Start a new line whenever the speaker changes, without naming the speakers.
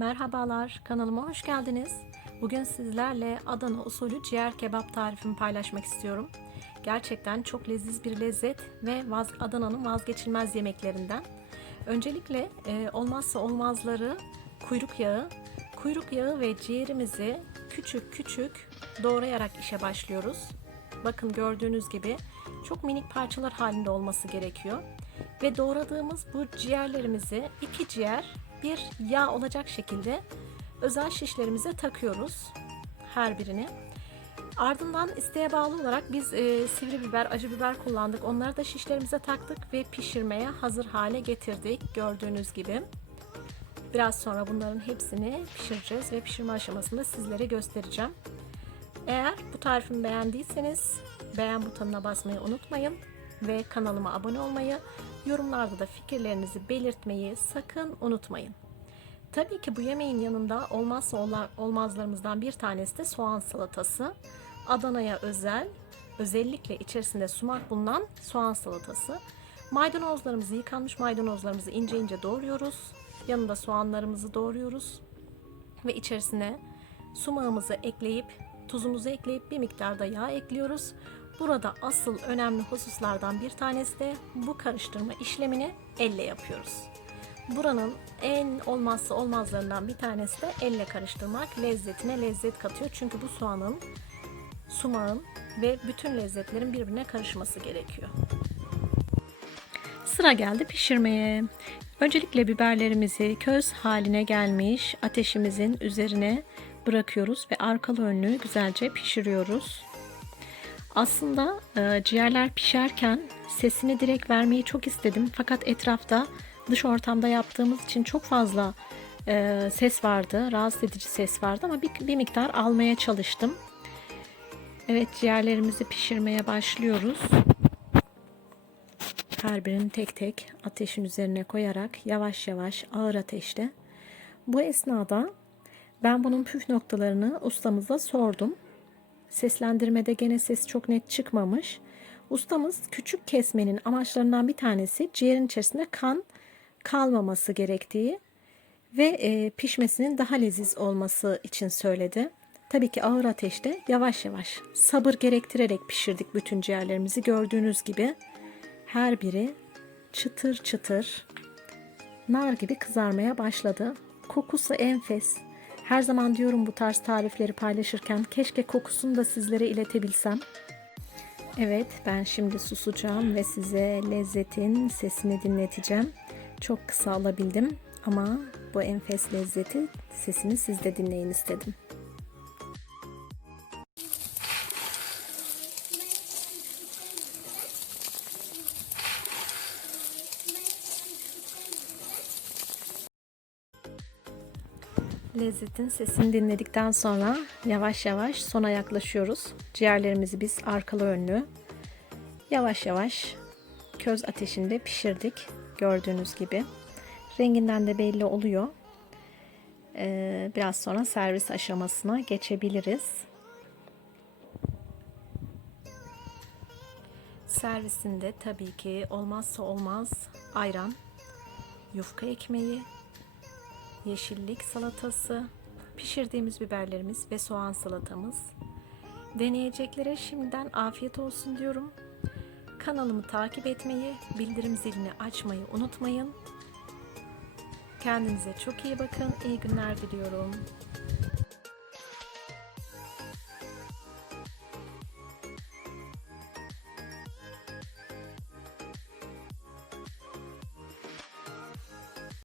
Merhabalar, kanalıma hoş geldiniz. Bugün sizlerle Adana usulü ciğer kebap tarifimi paylaşmak istiyorum. Gerçekten çok leziz bir lezzet ve vaz, Adana'nın vazgeçilmez yemeklerinden. Öncelikle e, olmazsa olmazları kuyruk yağı. Kuyruk yağı ve ciğerimizi küçük küçük doğrayarak işe başlıyoruz. Bakın gördüğünüz gibi çok minik parçalar halinde olması gerekiyor. Ve doğradığımız bu ciğerlerimizi iki ciğer bir yağ olacak şekilde özel şişlerimize takıyoruz her birini. Ardından isteğe bağlı olarak biz e, sivri biber, acı biber kullandık. Onları da şişlerimize taktık ve pişirmeye hazır hale getirdik gördüğünüz gibi. Biraz sonra bunların hepsini pişireceğiz ve pişirme aşamasında sizlere göstereceğim. Eğer bu tarifimi beğendiyseniz beğen butonuna basmayı unutmayın ve kanalıma abone olmayı, yorumlarda da fikirlerinizi belirtmeyi sakın unutmayın. Tabii ki bu yemeğin yanında olmazsa olmazlarımızdan bir tanesi de soğan salatası. Adana'ya özel, özellikle içerisinde sumak bulunan soğan salatası. Maydanozlarımızı, yıkanmış maydanozlarımızı ince ince doğruyoruz. Yanında soğanlarımızı doğruyoruz. Ve içerisine sumağımızı ekleyip, tuzumuzu ekleyip bir miktar da yağ ekliyoruz. Burada asıl önemli hususlardan bir tanesi de bu karıştırma işlemini elle yapıyoruz. Buranın en olmazsa olmazlarından bir tanesi de elle karıştırmak lezzetine lezzet katıyor. Çünkü bu soğanın, sumağın ve bütün lezzetlerin birbirine karışması gerekiyor. Sıra geldi pişirmeye. Öncelikle biberlerimizi köz haline gelmiş ateşimizin üzerine bırakıyoruz ve arkalı önlü güzelce pişiriyoruz. Aslında e, ciğerler pişerken sesini direkt vermeyi çok istedim. Fakat etrafta dış ortamda yaptığımız için çok fazla e, ses vardı. Rahatsız edici ses vardı ama bir, bir miktar almaya çalıştım. Evet ciğerlerimizi pişirmeye başlıyoruz. Her birini tek tek ateşin üzerine koyarak yavaş yavaş ağır ateşte. Bu esnada ben bunun püf noktalarını ustamıza sordum. Seslendirmede gene ses çok net çıkmamış. Ustamız küçük kesmenin amaçlarından bir tanesi ciğerin içerisinde kan kalmaması gerektiği ve e, pişmesinin daha leziz olması için söyledi. Tabii ki ağır ateşte yavaş yavaş sabır gerektirerek pişirdik bütün ciğerlerimizi gördüğünüz gibi. Her biri çıtır çıtır nar gibi kızarmaya başladı. Kokusu enfes. Her zaman diyorum bu tarz tarifleri paylaşırken keşke kokusunu da sizlere iletebilsem. Evet ben şimdi susacağım ve size lezzetin sesini dinleteceğim. Çok kısa alabildim ama bu enfes lezzeti sesini siz de dinleyin istedim. Lezzetin sesini dinledikten sonra yavaş yavaş sona yaklaşıyoruz. Ciğerlerimizi biz arkalı önlü yavaş yavaş köz ateşinde pişirdik. Gördüğünüz gibi. Renginden de belli oluyor. Ee, biraz sonra servis aşamasına geçebiliriz. Servisinde tabii ki olmazsa olmaz ayran, yufka ekmeği, yeşillik salatası, pişirdiğimiz biberlerimiz ve soğan salatamız. Deneyeceklere şimdiden afiyet olsun diyorum. Kanalımı takip etmeyi, bildirim zilini açmayı unutmayın. Kendinize çok iyi bakın. İyi günler diliyorum.